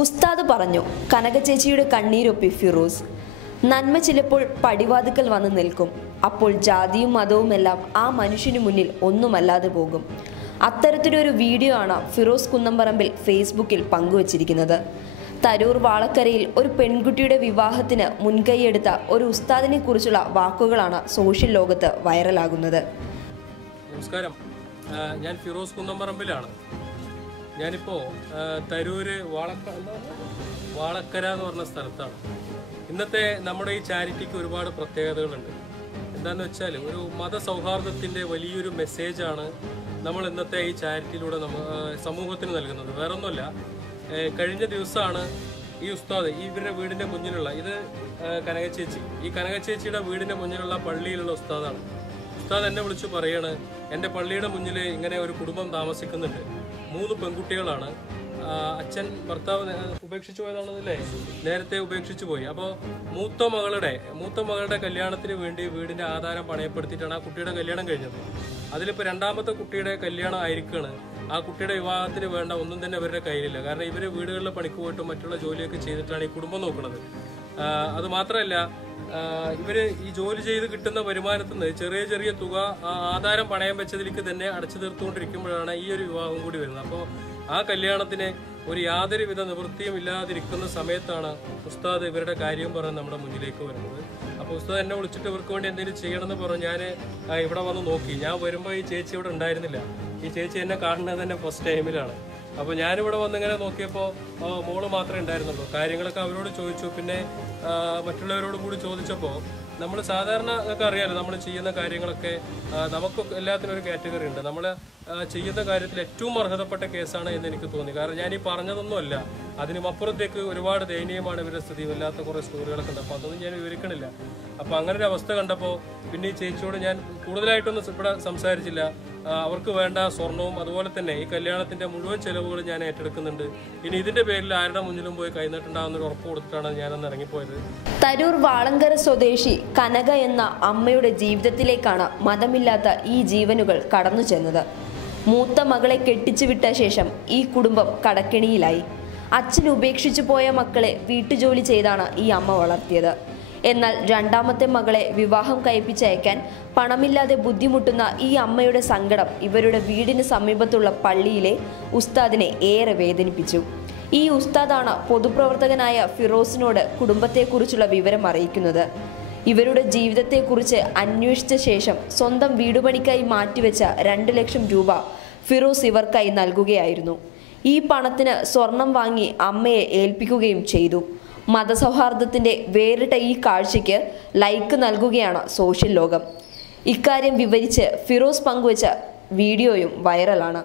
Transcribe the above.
ഉസ്താദ് പറഞ്ഞു. കനക ചേച്ചിയുടെ കണ്ണീരൊപ്പി ഫിറോസ്. നന്മ ചിലപ്പോൾ പടിവാതിക്കൽ വന്ന് നിൽക്കും. അപ്പോൾ ജാതിയും മതവുമെല്ലാം ആ മനുഷ്യന് മുന്നിൽ ഒന്നുമല്ലാതെ പോകും. അത്തരത്തിലൊരു വീഡിയോ ആണ് ഫിറോസ് കുന്നംപറമ്പിൽ ഫേസ്ബുക്കിൽ പങ്കുവച്ചിരിക്കുന്നത്. തരൂർ വാളക്കരയിൽ ഒരു പെൺകുട്ടിയുടെ വിവാഹത്തിന് മുൻകൈയെടുത്ത ഒരു ഉസ്താദിനെ കുറിച്ചുള്ള വാക്കുകളാണ് സോഷ്യൽ ലോകത്ത് വൈറലാകുന്നത്. നമസ്കാരം, ഞാൻ ഫിറോസ് കുന്നംപറമ്പിലാണ്. ഞാനിപ്പോൾ തരൂര് വാളക്കര എന്ന് പറഞ്ഞ സ്ഥലത്താണ്. ഇന്നത്തെ നമ്മുടെ ഈ ചാരിറ്റിക്ക് ഒരുപാട് പ്രത്യേകതകളുണ്ട്. എന്താണെന്ന് വെച്ചാൽ ഒരു മതസൗഹാർദ്ദത്തിൻ്റെ വലിയൊരു മെസ്സേജാണ് നമ്മൾ ഇന്നത്തെ ഈ ചാരിറ്റിയിലൂടെ സമൂഹത്തിന് നൽകുന്നത്. വേറൊന്നുമല്ല, കഴിഞ്ഞ ദിവസമാണ് ഈ ഉസ്താദ് ഇവരുടെ വീടിൻ്റെ മുന്നിലുള്ള കനകച്ചേച്ചി, ഈ കനകച്ചേച്ചിയുടെ വീടിൻ്റെ മുന്നിലുള്ള പള്ളിയിലുള്ള ഉസ്താദാണ്. ഉസ്താദ് എന്നെ വിളിച്ചു പറയാണ്, എൻ്റെ പള്ളിയുടെ മുന്നിൽ ഇങ്ങനെ ഒരു കുടുംബം താമസിക്കുന്നുണ്ട്. 3 പെൺകുട്ടികളാണ്. അച്ഛൻ ഭർത്താവ് ഉപേക്ഷിച്ചു പോയതാണെന്നല്ലേ, നേരത്തെ ഉപേക്ഷിച്ചു പോയി. അപ്പോൾ മൂത്ത മകളുടെ കല്യാണത്തിന് വേണ്ടി വീടിൻ്റെ ആധാരം പണയപ്പെടുത്തിയിട്ടാണ് ആ കുട്ടിയുടെ കല്യാണം കഴിഞ്ഞത്. അതിലിപ്പോൾ 2ാമത്തെ കുട്ടിയുടെ കല്യാണം ആയിരിക്കുകയാണ്. ആ കുട്ടിയുടെ വിവാഹത്തിന് വേണ്ട ഒന്നും തന്നെ ഇവരുടെ കയ്യിലില്ല. കാരണം ഇവർ വീടുകളിൽ പണിക്ക് പോയിട്ടും മറ്റുള്ള ജോലിയൊക്കെ ചെയ്തിട്ടാണ് ഈ കുടുംബം നോക്കുന്നത്. അതുമാത്രമല്ല, ഇവർ ഈ ജോലി ചെയ്ത് കിട്ടുന്ന വരുമാനത്തിൽ നിന്ന് ചെറിയ തുക ആധാരം പണയം വെച്ചതിലേക്ക് തന്നെ അടച്ചു തീർത്തുകൊണ്ടിരിക്കുമ്പോഴാണ് ഈ ഒരു വിവാഹം കൂടി വരുന്നത്. അപ്പോൾ ആ കല്യാണത്തിന് യാതൊരുവിധ നിവൃത്തിയും ഇല്ലാതിരിക്കുന്ന സമയത്താണ് ഉസ്താദ് ഇവരുടെ കാര്യം പറഞ്ഞ് നമ്മുടെ മുന്നിലേക്ക് വരുന്നത്. അപ്പോൾ ഉസ്താദ് എന്നെ വിളിച്ചിട്ട് ഇവർക്ക് വേണ്ടി എന്തെങ്കിലും ചെയ്യണമെന്ന് പറഞ്ഞു. ഞാൻ ഇവിടെ വന്ന് നോക്കി. ഞാൻ വരുമ്പോൾ ഈ ചേച്ചി ഇവിടെ ഉണ്ടായിരുന്നില്ല. ഈ ചേച്ചി എന്നെ കാണുന്നത് തന്നെ ഫസ്റ്റ് ടൈമിലാണ്. അപ്പോൾ ഞാനിവിടെ വന്നിങ്ങനെ നോക്കിയപ്പോൾ മോള് മാത്രമേ ഉണ്ടായിരുന്നുള്ളൂ. കാര്യങ്ങളൊക്കെ അവരോട് ചോദിച്ചു. പിന്നെ മറ്റുള്ളവരോടും കൂടി ചോദിച്ചപ്പോൾ നമ്മൾ സാധാരണ ഒക്കെ അറിയാമല്ലോ, നമ്മൾ ചെയ്യുന്ന കാര്യങ്ങളൊക്കെ നമുക്കൊക്കെ എല്ലാത്തിനും ഒരു കാറ്റഗറി ഉണ്ട്. നമ്മൾ ചെയ്യുന്ന കാര്യത്തിൽ ഏറ്റവും അർഹതപ്പെട്ട കേസാണ് എന്ന് എനിക്ക് തോന്നി. കാരണം ഞാൻ ഈ പറഞ്ഞതൊന്നുമല്ല, അതിനും അപ്പുറത്തേക്ക് ഒരുപാട് ദയനീയമാണ് ഇവരുടെ സ്ഥിതി. വല്ലാത്ത കുറേ സ്റ്റോറികളൊക്കെ ഉണ്ട്. അപ്പോൾ അതൊന്നും ഞാൻ വിവരിക്കണില്ല. അപ്പോൾ അങ്ങനെ ഒരു അവസ്ഥ കണ്ടപ്പോൾ പിന്നെ ഈ ചേച്ചിയോട് ഞാൻ കൂടുതലായിട്ടൊന്നും ഇവിടെ സംസാരിച്ചില്ല. അവർക്ക് വേണ്ട സ്വർണവും അതുപോലെ തന്നെ ഈ കല്യാണത്തിന്റെ മുഴുവൻ ചെലവുകളും ഞാൻ ഏറ്റെടുക്കുന്നുണ്ട്. ഇനി ഇതിന്റെ പേരിൽ ആരുടെ മുന്നിലും പോയി കൈനീട്ടുണ്ടാകുന്നൊരു ഉറപ്പ് കൊടുത്തിട്ടാണ് ഞാനന്ന് ഇറങ്ങിപ്പോയത്. തരൂർ വാളങ്കര സ്വദേശി കനക എന്ന അമ്മയുടെ ജീവിതത്തിലേക്കാണ് മതമില്ലാത്ത ഈ ജീവനുകൾ കടന്നു ചെന്നത്. മൂത്ത മകളെ കെട്ടിച്ചു വിട്ട ശേഷം ഈ കുടുംബം കടക്കെണിയിലായി. അച്ഛൻ ഉപേക്ഷിച്ചു പോയ മക്കളെ വീട്ടുജോലി ചെയ്താണ് ഈ അമ്മ വളർത്തിയത്. എന്നാൽ 2ാമത്തെ മകളെ വിവാഹം കഴിപ്പിച്ചയക്കാൻ പണമില്ലാതെ ബുദ്ധിമുട്ടുന്ന ഈ അമ്മയുടെ സങ്കടം ഇവരുടെ വീടിന് സമീപത്തുള്ള പള്ളിയിലെ ഉസ്താദിനെ ഏറെ വേദനിപ്പിച്ചു. ഈ ഉസ്താദാണ് പൊതുപ്രവർത്തകനായ ഫിറോസിനോട് കുടുംബത്തെക്കുറിച്ചുള്ള വിവരം അറിയിക്കുന്നത്. ഇവരുടെ ജീവിതത്തെക്കുറിച്ച് അന്വേഷിച്ച ശേഷം സ്വന്തം വീടുപണിക്കായി മാറ്റിവെച്ച 2 ലക്ഷം രൂപ ഫിറോസ് ഇവർക്കായി നൽകുകയായിരുന്നു. ഈ പണത്തിന് സ്വർണം വാങ്ങി അമ്മയെ ഏൽപ്പിക്കുകയും ചെയ്തു. മതസൗഹാർദ്ദത്തിൻ്റെ വേറിട്ട ഈ കാഴ്ചയ്ക്ക് ലൈക്ക് നൽകുകയാണ് സോഷ്യൽ ലോകം. ഇക്കാര്യം വിവരിച്ച് ഫിറോസ് പങ്കുവച്ച വീഡിയോയും വൈറലാണ്.